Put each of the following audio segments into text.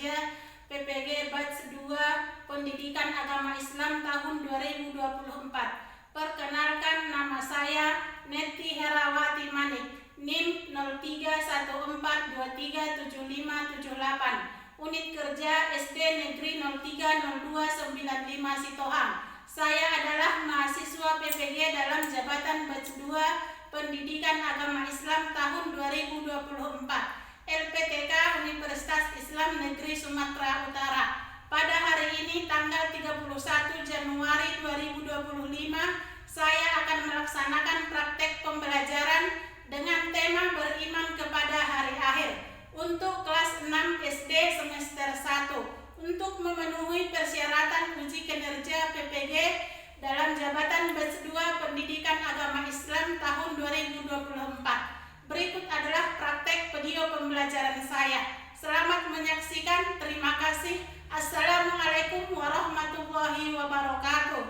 Kerja PPG Batch 2 Pendidikan Agama Islam tahun 2024. Perkenalkan, nama saya Neti Herawati Manik, NIM 0314237578, Unit Kerja SD Negeri 030295 Sitohang. Saya adalah mahasiswa PPG dalam jabatan Batch 2 Pendidikan Agama Islam tahun 2024, LPTK Universitas Islam Negeri Sumatera Utara. Pada hari ini tanggal 31 Januari 2025, saya akan melaksanakan praktek pembelajaran dengan tema beriman kepada hari akhir untuk kelas 6 SD semester 1 untuk memenuhi persyaratan uji kinerja PPG dalam jabatan Batch 2 Pendidikan Agama Islam tahun 2024. Berikut adalah praktek video pembelajaran saya. Selamat menyaksikan. Terima kasih. Assalamualaikum warahmatullahi wabarakatuh.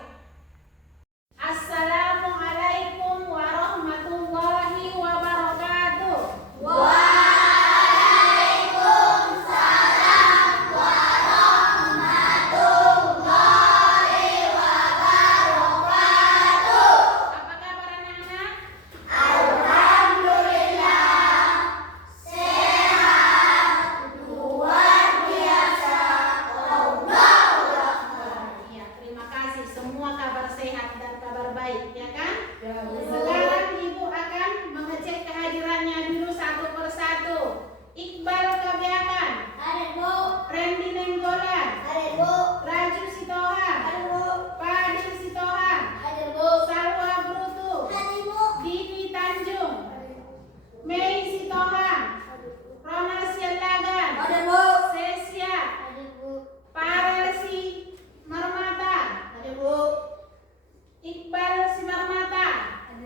Assalamualaikum warahmatullahi wabarakatuh. Waalaikumsalam warahmatullahi wabarakatuh. Apa kabar anak-anak? Alhamdulillah sehat, luar biasa. Allahu Akbar. Ya, terima kasih. Semua kabar sehat dan kabar baik, ya kan? Sekarang Ibu akan mengecek kehadirannya dulu satu persatu. Iqbal Kabiakan, Ada Bu, Randy Nenggolan, ada Bu, Raju Sitohang, ada Bu, Fadil Sitohang, ada Bu, Salwa Brutu, ada Bu, Divi Tanjung, Mei Sitohang, Ronald Sialagan, ada Bu, Sesia, ada Bu, Parelsi Marmata, ada Bu, Iqbal Simarmata, ada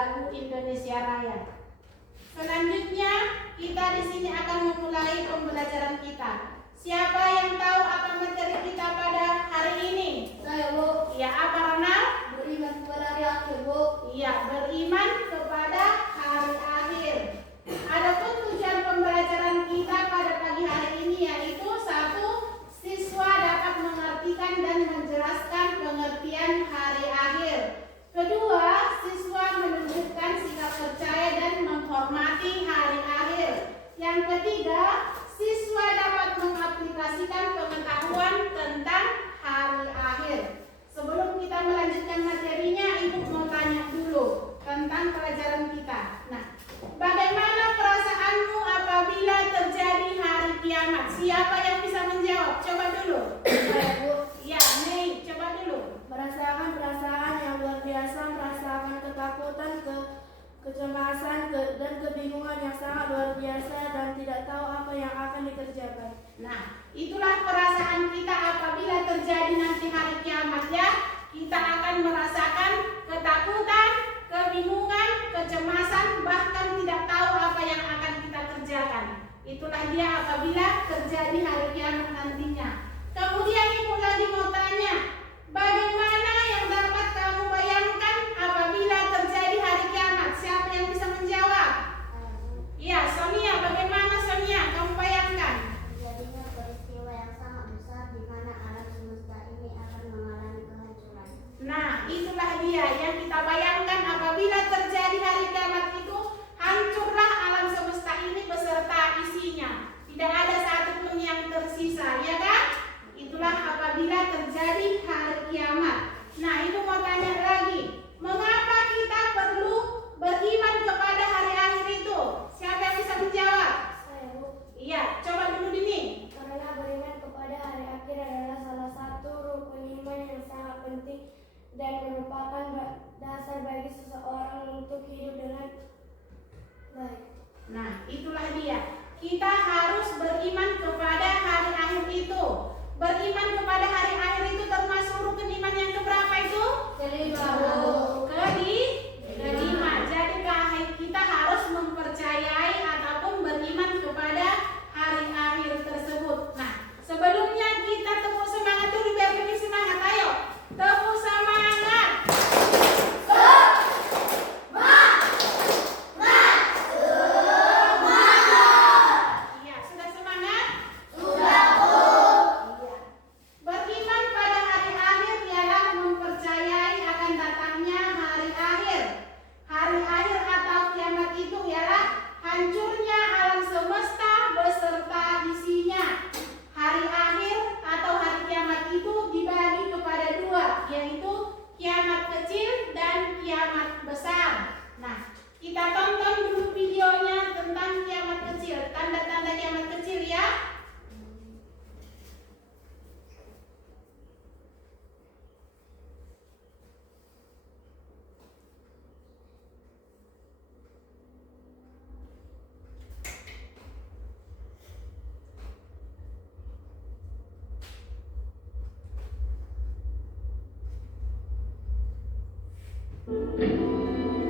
lagu Indonesia Raya. Selanjutnya kita di sini akan memulai pembelajaran kita. Siapa yang tahu akan materi kita pada hari ini? Saya, Bu. Ya, apa Ronald? Beriman kepada hari akhir, Bu. Iya, beriman kepada hari akhir. Adapun tujuan pembelajaran kita pada pagi hari ini yaitu satu, siswa dapat mengartikan dan menjelaskan pengertian hari akhir. Kedua, siswa menunjukkan sikap percaya dan menghormati hari akhir. Yang ketiga, siswa dapat mengaplikasikan pengetahuan tentang hari akhir. Sebelum kita melanjutkan materinya, Ibu mau tanya dulu tentang pelajaran kita. Nah, bagaimana perasaanmu apabila terjadi hari kiamat? Siapa yang bisa menjawab? Coba dulu. Saya, Bu. Ya, Mei, coba dulu. Merasakan perasaan yang luar biasa, merasakan ketakutan, kecemasan, dan kebingungan yang sangat luar biasa dan tidak tahu apa yang akan dikerjakan. Nah, itulah perasaan kita apabila terjadi nanti hari kiamat ya. Kita akan merasakan ketakutan, kebingungan, kecemasan, bahkan tidak tahu apa yang akan kita kerjakan. Itulah dia apabila terjadi hari kiamat nantinya. Kemudian Ibu lagi mau tanya, bagaimana yang dapat kamu bayangkan apabila terjadi hari kiamat? Siapa yang bisa menjawab? Iya, Sonia, bagaimana Sonia? Kamu bayangkan? Jadinya peristiwa yang sangat besar di mana alam semesta ini akan mengalami kehancuran. Nah, itulah dia yang kita bayangkan apabila terjadi hari kiamat itu, hancurlah alam semesta ini beserta isinya. Tidak ada satupun yang tersisa, ya kan? Itulah apabila terjadi hari kiamat. Nah, Ibu mau tanya lagi, mengapa kita perlu beriman kepada hari akhir itu? Siapa yang bisa menjawab? Saya, Bu. Iya, coba dulu Dini. Karena beriman kepada hari akhir adalah salah satu rukun iman yang sangat penting dan merupakan dasar bagi seseorang untuk hidup dengan baik. Nah, itulah dia. Kita harus beriman kepada hari akhir itu. Beriman kepada hari akhir itu termasuk rukun iman yang keberapa itu? Kelima, Bu. Kelima. Jadi kita harus mempercayai ataupun beriman kepada hari akhir tersebut. Nah, sebelumnya kita tepuk semangat dulu biar lebih semangat. Ayo, tepuk semangat. Iya, sudah semangat? Sudah, Bu. Iya. Beriman pada hari akhir ialah mempercayai akan datangnya hari akhir. Hari akhir atau kiamat itu ialah hancurnya alam semesta beserta isinya. Hari akhir atau hari kiamat itu dibagi kepada dua, yaitu kiamat kecil dan kiamat besar. Nah, kita tonton dulu videonya tentang kiamat kecil, tanda-tanda kiamat kecil ya.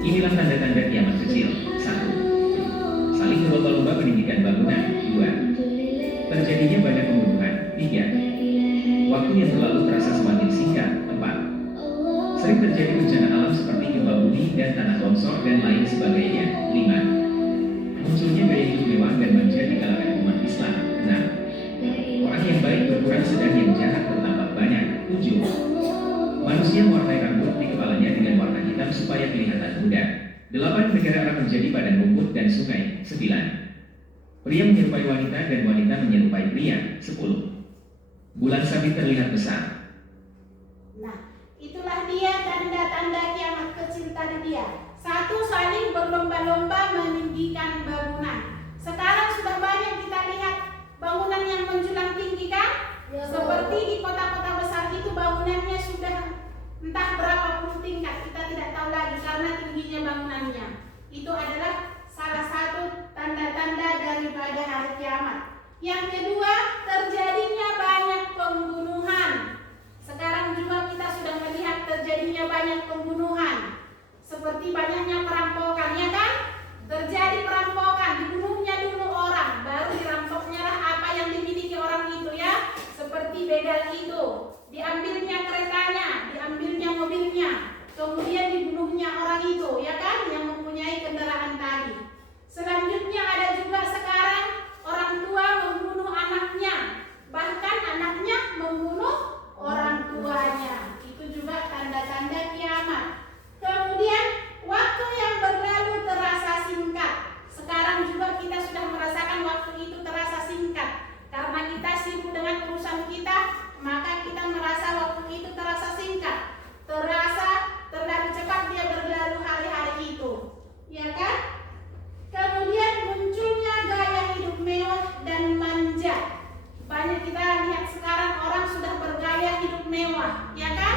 Inilah tanda-tanda kiamat kecil. 1. Saling berlomba-lomba meninggikan bangunan. 2. Terjadinya banyak pembunuhan. 3. Waktu yang berlalu terasa semakin singkat. 4. Sering terjadi bencana alam seperti gempa bumi dan tanah longsor dan lain sebagainya. 5. Munculnya gaya hidup mewah dan manja di kalangan umat Islam. 6. Orang yang baik berkurang sedang yang jahat bertambah banyak. 7. Manusia mewarnai rambut di kepalanya dengan warna hitam supaya kelihatan muda. 8. Negara Arab menjadi padang rumput dan sungai. 9. Pria menyerupai wanita dan wanita menyerupai pria. 10. Bulan sabit terlihat besar. Nah, itulah dia tanda-tanda kiamat kecil tadi dia. 1. Saling berlomba-lomba meninggikan bangunan. Sekarang sudah banyak kita lihat bangunan yang menjulang tinggi kan? Ya, Bu. Seperti di kota-kota besar itu bangunannya sudah entah berapa puluh tingkat, kita tidak tahu lagi karena tingginya bangunannya. Itu adalah salah satu tanda-tanda daripada hari kiamat. Yang kedua, terjadinya banyak pembunuhan. Sekarang juga kita sudah melihat terjadinya banyak pembunuhan, seperti banyaknya perang membunuhnya orang itu, ya kan, yang mempunyai kendaraan tadi. Selanjutnya ada juga sekarang orang tua membunuh anaknya, bahkan anaknya membunuh orang tuanya. Itu juga tanda-tanda kiamat. Kemudian waktu yang berlalu terasa singkat. Sekarang juga kita sudah merasakan waktu itu terasa singkat. Karena kita sibuk dengan urusan kita, maka kita merasa waktu itu terasa singkat. Terasa terlalu cepat dia berlalu hari-hari itu, ya kan? Kemudian munculnya gaya hidup mewah dan manja. Banyak kita lihat sekarang orang sudah bergaya hidup mewah, ya kan?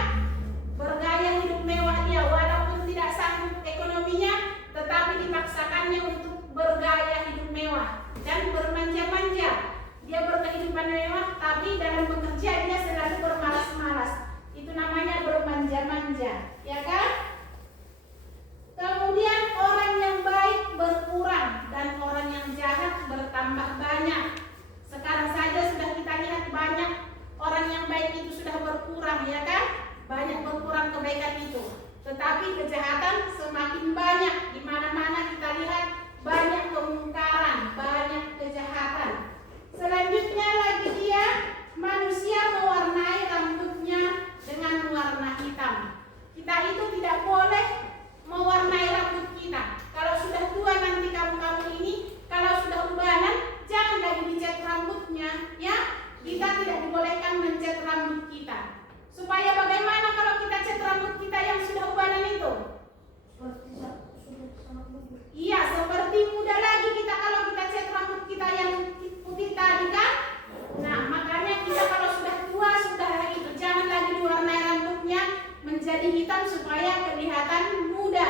Bergaya hidup mewah dia, walaupun tidak sanggup ekonominya, tetapi dipaksakannya untuk bergaya hidup mewah dan bermanja-manja. Dia berkehidupan mewah, tapi dalam bekerja dia selalu bermalas-malas. Itu namanya bermanja-manja, ya kan? Kemudian orang yang baik berkurang dan orang yang jahat bertambah banyak. Sekarang saja sudah kita lihat banyak orang yang baik itu sudah berkurang, ya kan? Banyak berkurang kebaikan itu. Tetapi kejahatan semakin banyak. Di mana-mana kita lihat banyak kemungkaran, banyak kejahatan. Selanjutnya lagi dia manusia mewarnai rambutnya dengan warna hitam. Kita itu tidak boleh mewarnai rambut kita. Kalau sudah tua nanti kamu ini, kalau sudah ubanan, jangan lagi dicat rambutnya, ya. Kita tidak dibolehkan mencat rambut kita. Supaya bagaimana kalau kita cat rambut kita yang sudah ubanan itu? Iya, seperti muda lagi kita kalau kita cat rambut kita yang putih tadi kan. Nah, makanya kita kalau sudah tua sudah itu jangan lagi diwarnai rambutnya menjadi hitam supaya kelihatan muda,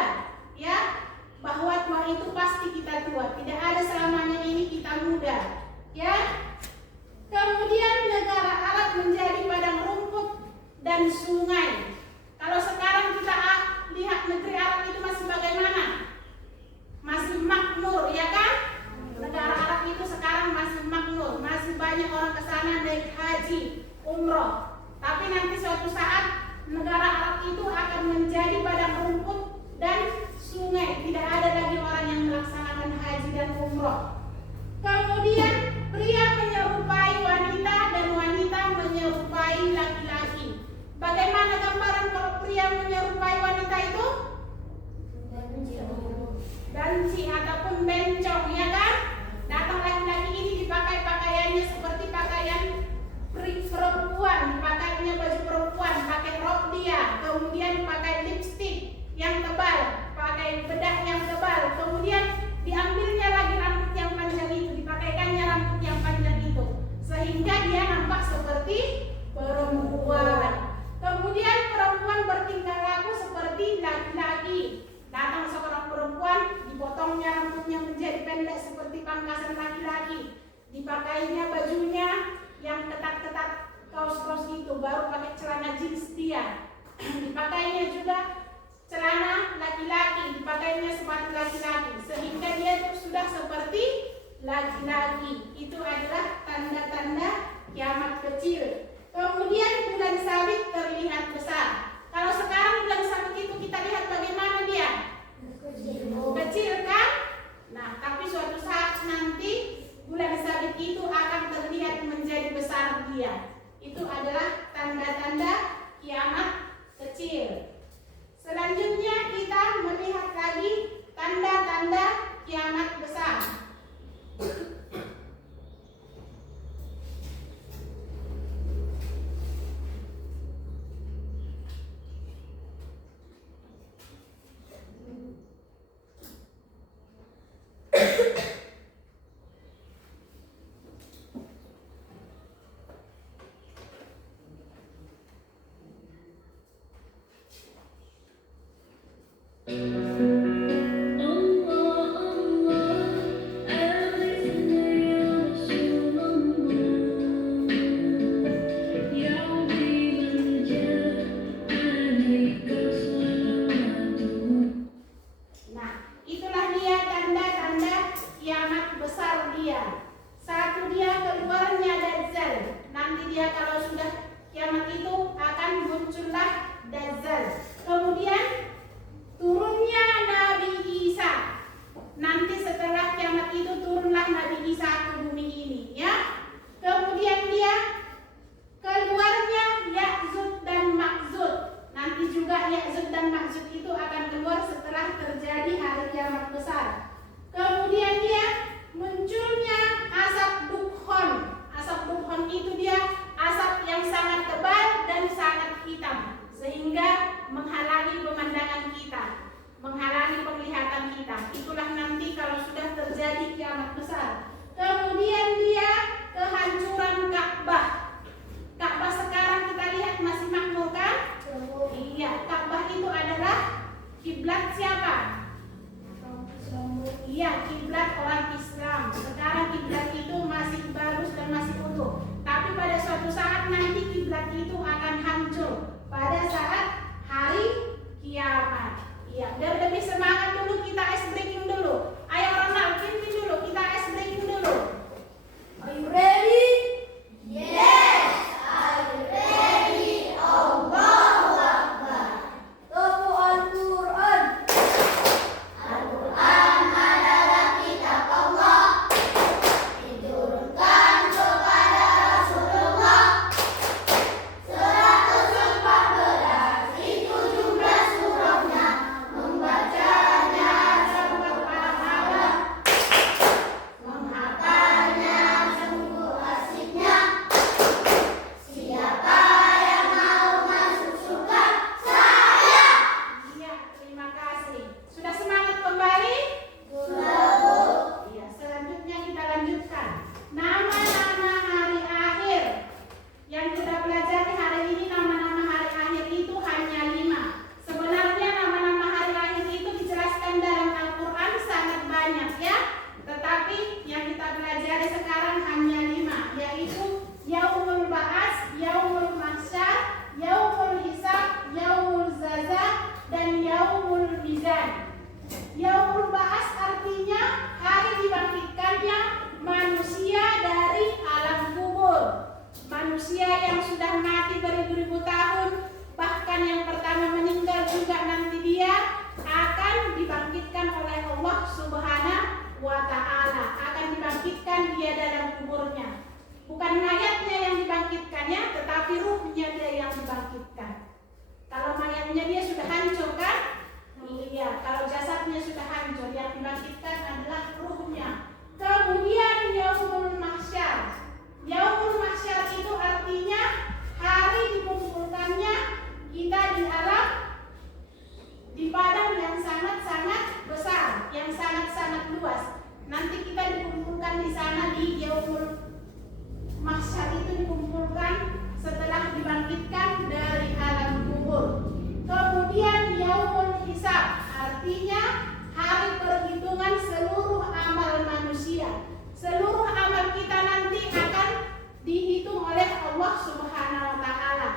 ya. Bahwa tua itu pasti kita tua, tidak ada selamanya ini kita muda, ya. Kemudian negara Arab menjadi padang rumput dan sungai. Kalau sekarang kita lihat negeri Arab itu masih bagaimana? Masih makmur, ya kan? Negara Arab itu sekarang masih makmur, masih banyak orang ke sana naik haji, umroh. Tapi nanti suatu saat negara Arab itu akan menjadi padang rumput dan sungai. Tidak ada lagi orang yang melaksanakan haji dan umroh. Kemudian pria menyerupai wanita dan wanita menyerupai laki-laki. Bagaimana gambaran kalau pria menyerupai wanita itu? Danci ataupun bencong, ya kan? Datang laki-laki ini dipakai pakaiannya seperti pakaian perempuan, dipakainya baju perempuan, pakai rok dia, kemudian pakai lipstik yang tebal, pakai bedak yang tebal, kemudian diambilnya lagi rambut yang panjang itu, dipakaikannya rambut yang panjang itu, sehingga dia nampak seperti perempuan. Kemudian perempuan bertingkah laku seperti laki-laki. Datang seorang perempuan, dipotongnya rambutnya menjadi pendek seperti pangkasan laki-laki, dipakainya bajunya yang ketat-ketat, kaos-kaos itu, baru pakai celana jeans dia. Dipakainya juga celana laki-laki, dipakainya sepatu laki-laki, sehingga dia sudah seperti laki-laki. Itu adalah tanda-tanda kiamat kecil. Kemudian bulan sabit terlihat besar. Kalau sekarang bulan sabit itu kita lihat bagaimana dia? Kecil kan? Nah, tapi suatu saat nanti bulan sabit itu akan terlihat menjadi besar dia. Itu adalah tanda-tanda kiamat kecil. Selanjutnya kita melihat lagi tanda-tanda kiamat besar. Kiblat siapa? Iya, kiblat orang Islam. Sekarang kiblat itu masih bagus dan masih utuh. Tapi pada suatu saat nanti kiblat itu akan hancur pada saat hari kiamat. Iya, biar lebih semangat dulu kita ice breaking dulu. Ayo Ronald, pimpin dulu, kita ice breaking dulu. Are you ready? Yes, I'm ready. Allahu Akbar. Taqwa Al-Quran. Al-Quran adalah kitab Allah. Diturunkan kepada Rasulullah. 114 itu jumlah surahnya. Membacanya dapat pahala. Menghafalnya sungguh asiknya. Siapa yang mau masuk surga? Saya. Iya, terima kasih. Sudah semangat kembali? Sudah, Bu. Iya, selanjutnya kita lanjutkan. Nama-nama hari akhir. Yang kita pelajari hari ini, nama-nama hari akhir itu hanya 5. Sebenarnya nama-nama hari akhir itu dijelaskan dalam Al-Quran sangat banyak ya. Tetapi yang kita pelajari sekarang hanya 5, yaitu Yaumul Ba'ats, Yaumul Mahsyar, Yaumul Hisab, Yaumul Zazah, dan Yaumul Mizan. Yaumul Ba'ats artinya hari dibangkitkannya manusia dari alam kubur. Manusia yang sudah mati beribu-ribu tahun, bahkan yang pertama meninggal juga nanti dia akan dibangkitkan oleh Allah Subhanahu wa Ta'ala. Akan dibangkitkan dia dalam kuburnya. Bukan mayatnya yang dibangkitkannya, tetapi ruhnya dia yang dibangkitkan. Kalau mayatnya dia sudah hancur kan? Iya, kalau jasadnya sudah hancur, yang dibangkitkan adalah ruhnya. Kemudian Yaumul Mahsyar. Yaumul Mahsyar itu artinya hari dikumpulkannya kita di padang yang sangat-sangat besar, yang sangat-sangat luas. Nanti kita dikumpulkan di sana di Yaumul Mahsyar itu dikumpulkan setelah dibangkitkan dari alam kubur. Kemudian Yaumul Hisab artinya hari perhitungan seluruh amal manusia. Seluruh amal kita nanti akan dihitung oleh Allah Subhanahu wa Ta'ala.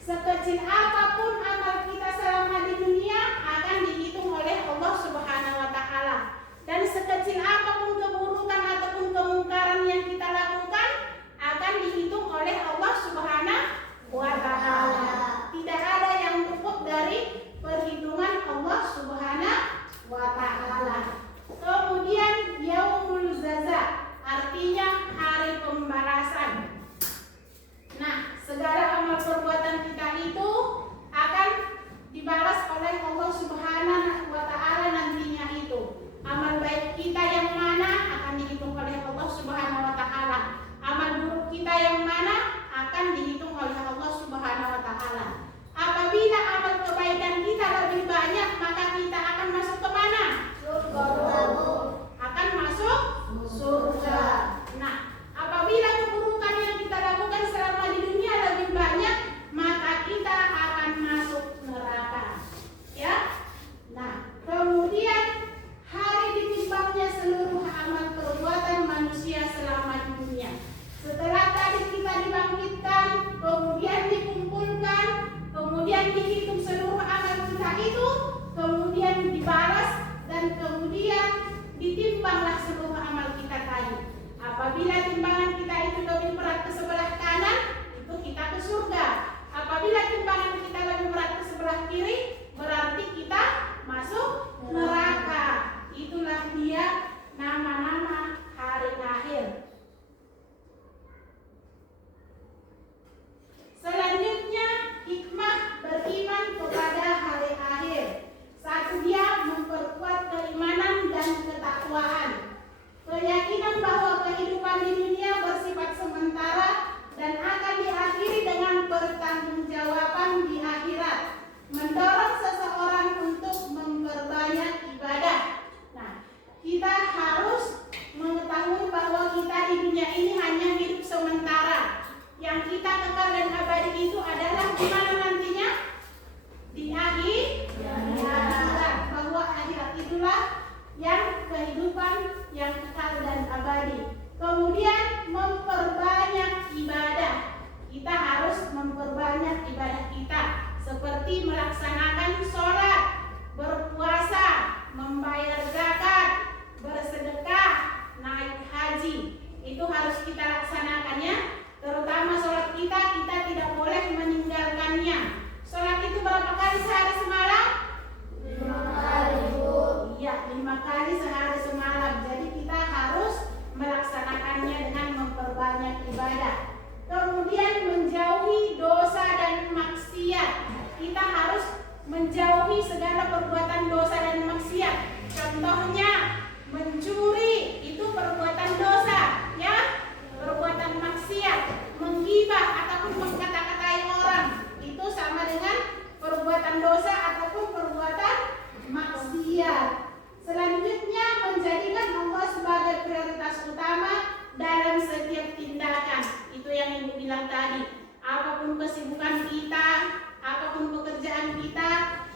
Sekecil apapun amal kita selama di dunia akan dihitung oleh Allah Subhanahu wa Ta'ala. Dan sekecil apapun keburukan ataupun kemungkaran yang kita lakukan akan dihitung oleh Allah Subhanahu wa Ta'ala. Tidak ada yang luput dari perhitungan Allah Subhanahu wa Ta'ala. Kemudian Yaumul Zazah artinya hari pembalasan. Nah, segala amal perbuatan kita itu akan dibalas oleh Allah Subhanahu wa Ta'ala nantinya itu. Amal baik kita yang mana akan dihitung oleh Allah Subhanahu wa Ta'ala. Amal buruk kita yang mana akan dihitung oleh Allah Subhanahu wa Ta'ala. Apabila amal kebaikan kita lebih banyak, maka kita akan masuk ke mana? Surga. Akan masuk surga. Nah, apabila keburukan yang kita lakukan selama di dunia lebih banyak, maka kita akan masuk neraka. Ya. Nah, kemudian hari ditimbangnya seluruh amal perbuatan manusia selama di dunia. Setelah tadi kita dibangkitkan, kemudian dikumpulkan, kemudian dihitung seluruh amal kita itu, kemudian dibalas, dan kemudian ditimbanglah seluruh amal kita tadi. Apabila timbangan kita itu lebih berat ke sebelah kanan, itu kita ke surga. Apabila timbangan kita lebih berat ke sebelah kiri, berarti kita masuk neraka. Itulah dia nama-nama hari akhir. Selanjutnya, hikmah beriman kepada hari akhir. Satu, dia memperkuat keimanan dan ketakwaan. Keyakinan bahwa kehidupan di dunia bersifat sementara dan akan diakhiri dengan pertanggungjawaban di akhirat. Mendorong seseorang untuk kehidupan yang kekal dan abadi. Kemudian memperbanyak ibadah. Kita harus memperbanyak ibadah kita, seperti melaksanakan sholat, berpuasa, membayar zakat, bersedekah, naik haji. Itu harus kita laksanakannya. Terutama sholat kita tidak boleh meninggalkannya. Sholat itu berapa kali sehari semalam? 5 kali, Bu. Iya, 5 kali sehari semalam. Jadi kita harus melaksanakannya dengan memperbanyak ibadah. Kemudian menjauhi dosa dan maksiat. Kita harus menjauhi segala perbuatan dosa dan maksiat. Contohnya mencuri, itu perbuatan dosa, ya, perbuatan maksiat. Menggibah ataupun mengkata-katai orang, itu sama dengan perbuatan dosa ataupun perbuatan maksiat. Selanjutnya menjadikan Allah sebagai prioritas utama dalam setiap tindakan. Itu yang Ibu bilang tadi. Apapun kesibukan kita, apapun pekerjaan kita,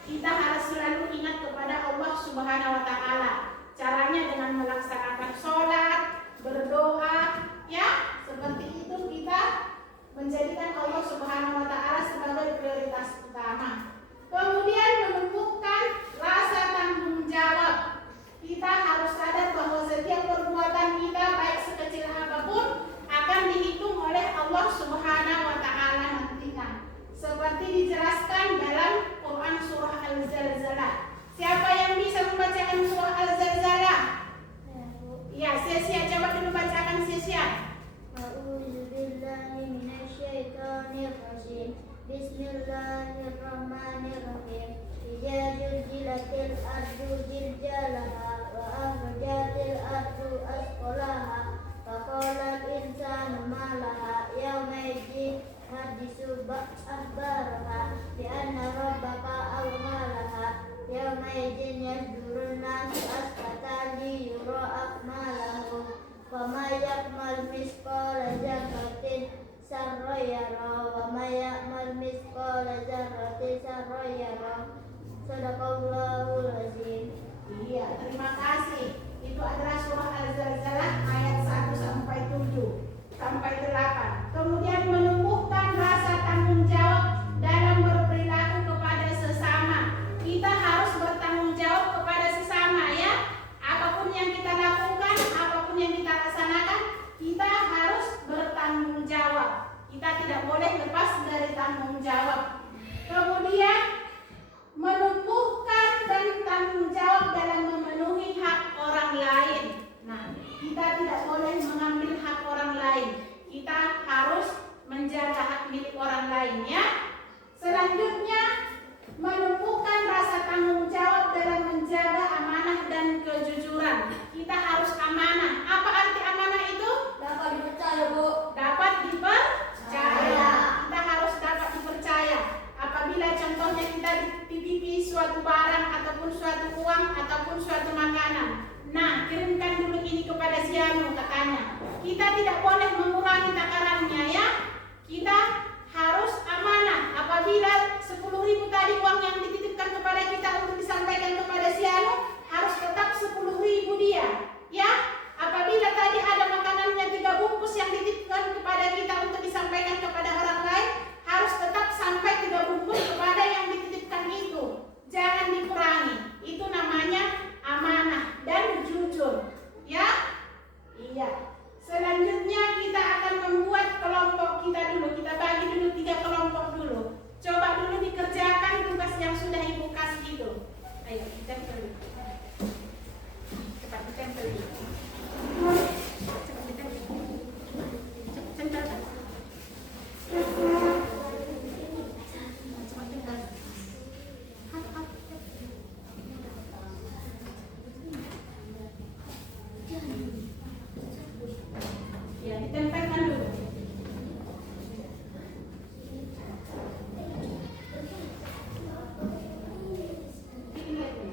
kita harus selalu ingat kepada Allah Subhanahu wa taala. Caranya dengan melaksanakan sholat, berdoa, ya, seperti itu kita menjadikan Allah Subhanahu wa taala sebagai prioritas utama. Kemudian menumbuhkan rasa tanggung jawab. Kita harus sadar bahwa setiap perbuatan kita, baik sekecil apapun, akan dihitung oleh Allah Subhanahu wa taala nantinya. Seperti dijelaskan dalam Quran surah Al-Zalzalah. Siapa yang bisa membacakan surah Al-Zalzalah? Ya, Sia-Sia, coba dulu bacakan Sia-Sia. A'udzubillahi minasyaitonirrajim. Bismillahirrahmanirrahim. Idza zulzilatil ardu zilzalaha wa akhrajatil ardu asqalaha wa qala al-insanu ma laha yawma idzin hadisu akhbaraha bi anna rabbaka awhalaha yawma idzin yasdurun nasu asfata li yura akmalahum wa ma ya'mal misqala dzarratin sarra yara wa ma ya'mal misqala dzarratin sarra yara. Sadaqallahul azim. Iya, terima kasih. Itu adalah surah Al-Zalzalah ayat 1 sampai 7 sampai 8. Kemudian menumbuhkan rasa tanggung jawab dalam berperilaku kepada sesama. Kita harus bertanggung jawab kepada sesama, ya. Apapun yang kita lakukan, apapun yang kita laksanakan, kita harus bertanggung jawab. Kita tidak boleh lepas dari tanggung jawab. Kemudian menumbuhkan dan tanggung jawab dalam memenuhi hak orang lain. Nah, kita tidak boleh mengambil hak orang lain. Kita harus menjaga hak milik orang lain, ya. Selanjutnya menumbuhkan rasa tanggung jawab dalam menjaga amanah dan kejujuran. Kita harus amanah. Apa arti amanah itu? Dapat dipercaya, Bu. Dapat dipercaya. Kita harus dapat dipercaya. Apabila contohnya kita dititipi suatu barang ataupun suatu uang ataupun suatu makanan, nah, kirimkan dulu ini kepada si Anu, katanya. Kita tidak boleh mengurangi takarannya, ya. Kita harus amanah. Apabila 10.000 tadi uang yang dititipkan kepada kita untuk disampaikan kepada si Anu, harus tetap 10.000 dia, ya. Apabila tadi ada makanannya 3 bungkus yang dititipkan kepada kita untuk disampaikan kepada orang lain, harus tetap sampai 3 bungkus kepada yang dititipkan itu. Jangan dikurangi. Itu namanya amanah dan jujur, ya. Iya. Selanjutnya kita akan membuat kelompok kita dulu. Kita bagi dulu 3 kelompok dulu. Coba dulu dikerjakan tugas yang sudah Ibu kasih itu. Ayo, ditempel dulu. Cepat ditempel dulu. Cepat ditempel. Cepat tempelkan. Cepat tempel. Ya, ditempelkan dulu. Dilihat dulu.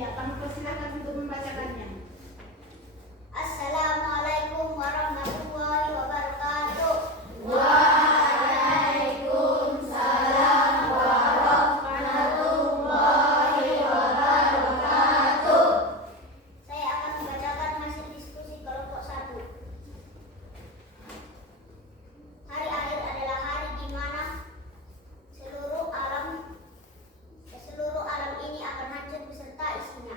Ya, kami persilakan untuk membacakannya. Assalamualaikum warahmatullahi wabarakatuh. Waalaikumsalam warahmatullahi wabarakatuh. Saya akan membacakan hasil diskusi kelompok 1. Hari akhir adalah hari di mana seluruh alam ini akan hancur beserta isinya.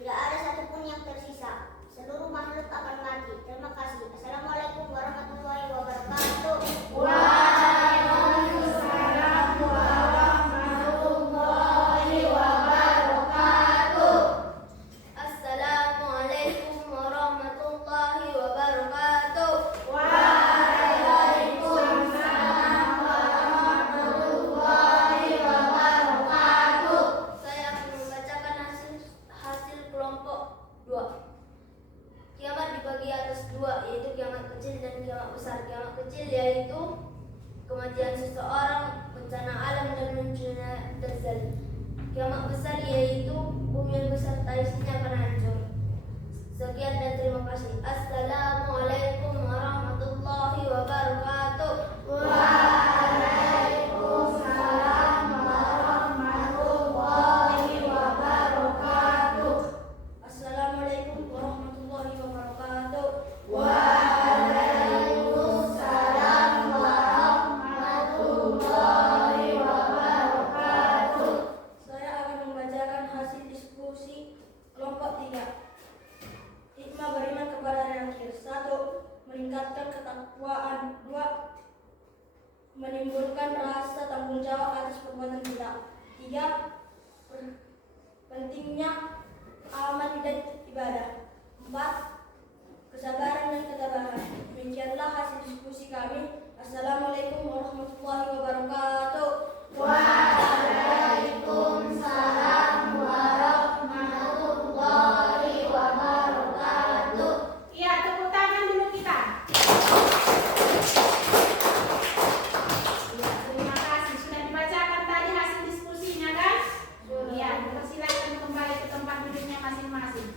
Tidak ada satupun yang tersisa. Seluruh makhluk akan mati. Terima kasih. Assalamualaikum warahmatullahi wabarakatuh. Waalaikumsalam warahmatullahi wabarakatuh. Assalamualaikum warahmatullahi wabarakatuh. Waalaikumsalam warahmatullahi wabarakatuh. Saya akan membacakan hasil kelompok 2. Kiamat dibagi atas 2, yaitu kiamat kecil dan kiamat besar. Kiamat kecil yaitu kematian seseorang, bencana alam, dan munculnya dajjal. Kiamat besar yaitu bumi yang beserta isinya akan hancur. Sekian dan terima kasih. Assalamualaikum warahmatullahi wabarakatuh. Waalaikumsalam warahmatullahi wabarakatuh. Assalamualaikum warahmatullahi wabarakatuh. Waalaikumsalam warahmatullahi wabarakatuh. Saya akan membacakan hasil diskusi kelompok 3. Hikmah beriman kepada hari akhir. 1. Meningkatkan ketakwaan. 2. Menimbulkan rasa tanggung jawab atas perbuatan kita. 3. Pentingnya amal dan ibadah. 4. Kesabaran dan ketabahan. Demikianlah hasil diskusi kami. Assalamualaikum warahmatullahi wabarakatuh. Waalaikumsalam warahmatullahi wabarakatuh. Ya, tepuk tangan dulu kita. Ya, terima kasih. Sudah dibacakan tadi hasil diskusinya kan? Ya, persilakan kembali ke tempat duduknya masing-masing.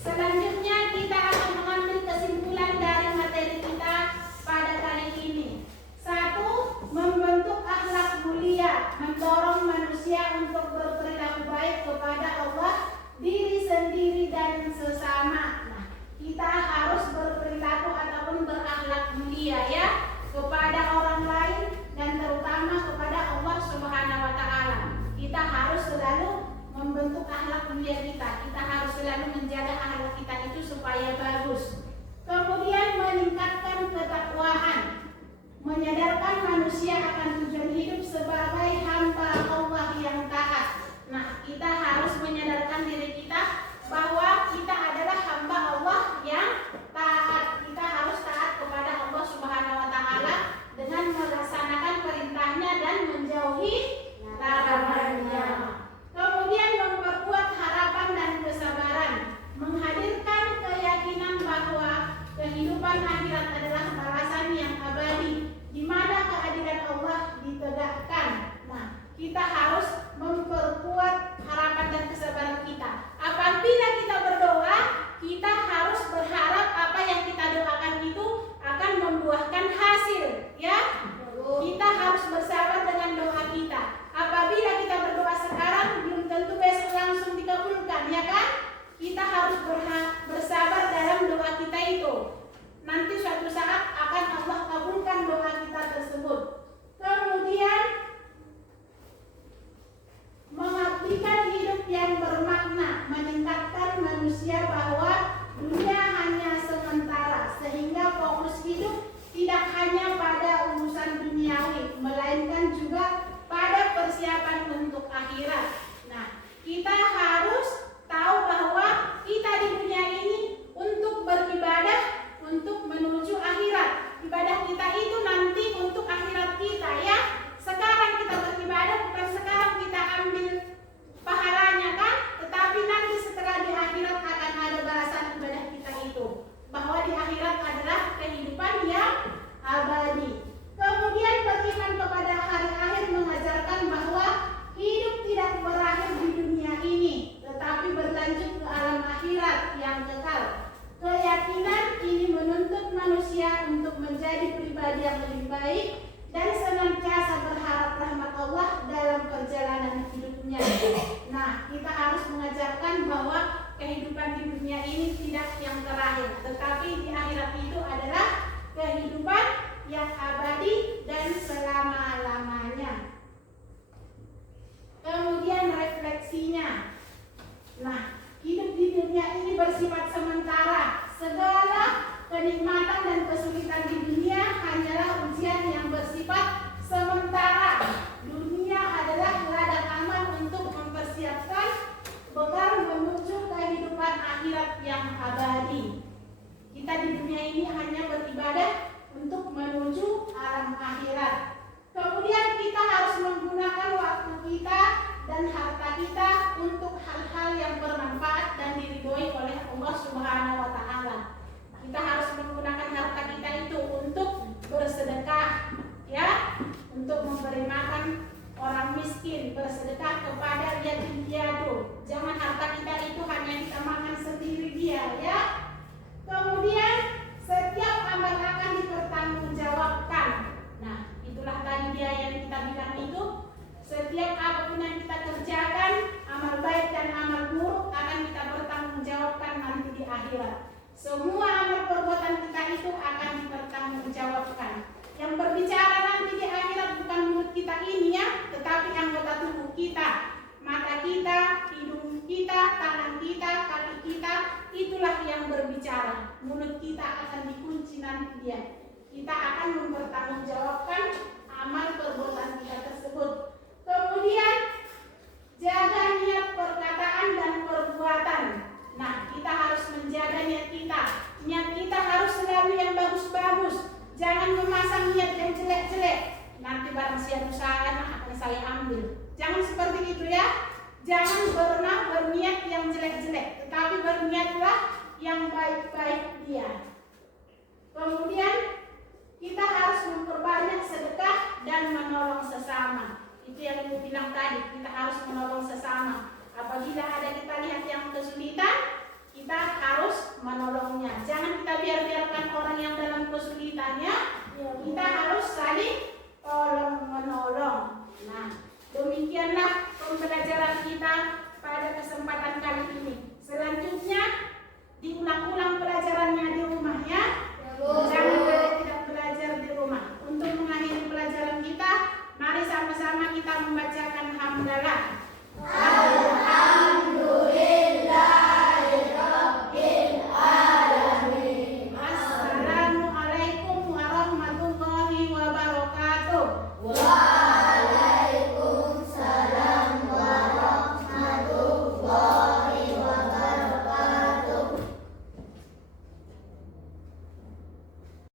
Selanjutnya kita akan mengambil kesimpulan dari materi kita pada kali ini. 1. Membentuk akhlak mulia, mendorong manusia untuk berperilaku baik kepada Allah, diri sendiri dan sesama. Nah, kita harus berperilaku ataupun berakhlak mulia ya kepada orang lain dan terutama kepada Allah Subhanahu wa taala. Kita harus selalu membentuk akhlak mulia kita. Kita harus selalu menjaga akhlak kita itu supaya bagus. Kemudian meningkatkan ketakwaan, menyadarkan manusia akan tujuan hidup sebagai hamba Allah yang taat. Nah, kita harus menyadarkan diri kita bahwa kita adalah hamba Allah yang taat. Kita harus taat kepada Allah Subhanahu wa taala dengan melaksanakan perintahnya dan menjauhi larangannya. Kemudian memperkuat harapan dan kesabaran, menghadirkan keyakinan bahwa kehidupan akhirat adalah balasan yang abadi, di mana keadilan Allah ditegakkan. Nah, kita harus memperkuat harapan dan kesabaran kita. menjadi pribadi yang lebih baik dan senantiasa berharap rahmat Allah dalam perjalanan hidupnya. Nah, kita harus mengajarkan bahwa kehidupan di dunia ini tidak yang terakhir, tetapi di akhirat itu adalah kehidupan yang abadi dan selama-lamanya. Kemudian refleksinya. Nah, hidup di dunia ini bersifat sementara. Segala kenikmatan dan kesulitan di dunia hanyalah ujian yang bersifat sementara. Dunia adalah ladang amal untuk mempersiapkan bekal menuju kehidupan akhirat yang abadi. Kita di dunia ini hanya beribadah untuk menuju alam akhirat. Kemudian kita harus menggunakan waktu kita dan harta kita untuk hal-hal yang bermanfaat dan diridhoi oleh Allah Subhanahu wa taala. Kita harus menggunakan harta kita itu untuk bersedekah, ya, untuk memberi makan orang miskin, bersedekah kepada yatim piatu. Jangan harta kita itu hanya kita makan sendiri dia, ya. Kemudian setiap amal akan dipertanggungjawabkan. Nah, itulah tadi dia yang kita bilang itu. Setiap apapun yang kita kerjakan, amal baik dan amal buruk akan kita pertanggungjawabkan nanti di akhirat. Semua amal perbuatan kita itu akan dipertanggungjawabkan. Yang berbicara nanti di akhirat bukan mulut kita ini, ya, tetapi anggota tubuh kita, mata kita, hidung kita, tangan kita, kaki kita, itulah yang berbicara. Mulut kita akan dikunci nanti dia. Kita akan mempertanggungjawabkan amal perbuatan kita tersebut. Kemudian jaga niat perkataan dan perbuatan. Nah, kita harus menjaga niat kita. Niat kita harus selalu yang bagus-bagus. Jangan memasang niat yang jelek-jelek. Nanti barang siapa usaha akan saya ambil. Jangan seperti itu, ya. Jangan pernah berniat yang jelek-jelek, tetapi berniatlah yang baik-baik dia. Kemudian kita harus memperbanyak sedekah dan menolong sesama. Itu yang ibu bilang tadi, kita harus menolong sesama. Apabila ada kita lihat yang kesulitan, kita harus menolongnya. Jangan kita biarkan orang yang dalam kesulitannya, kita harus saling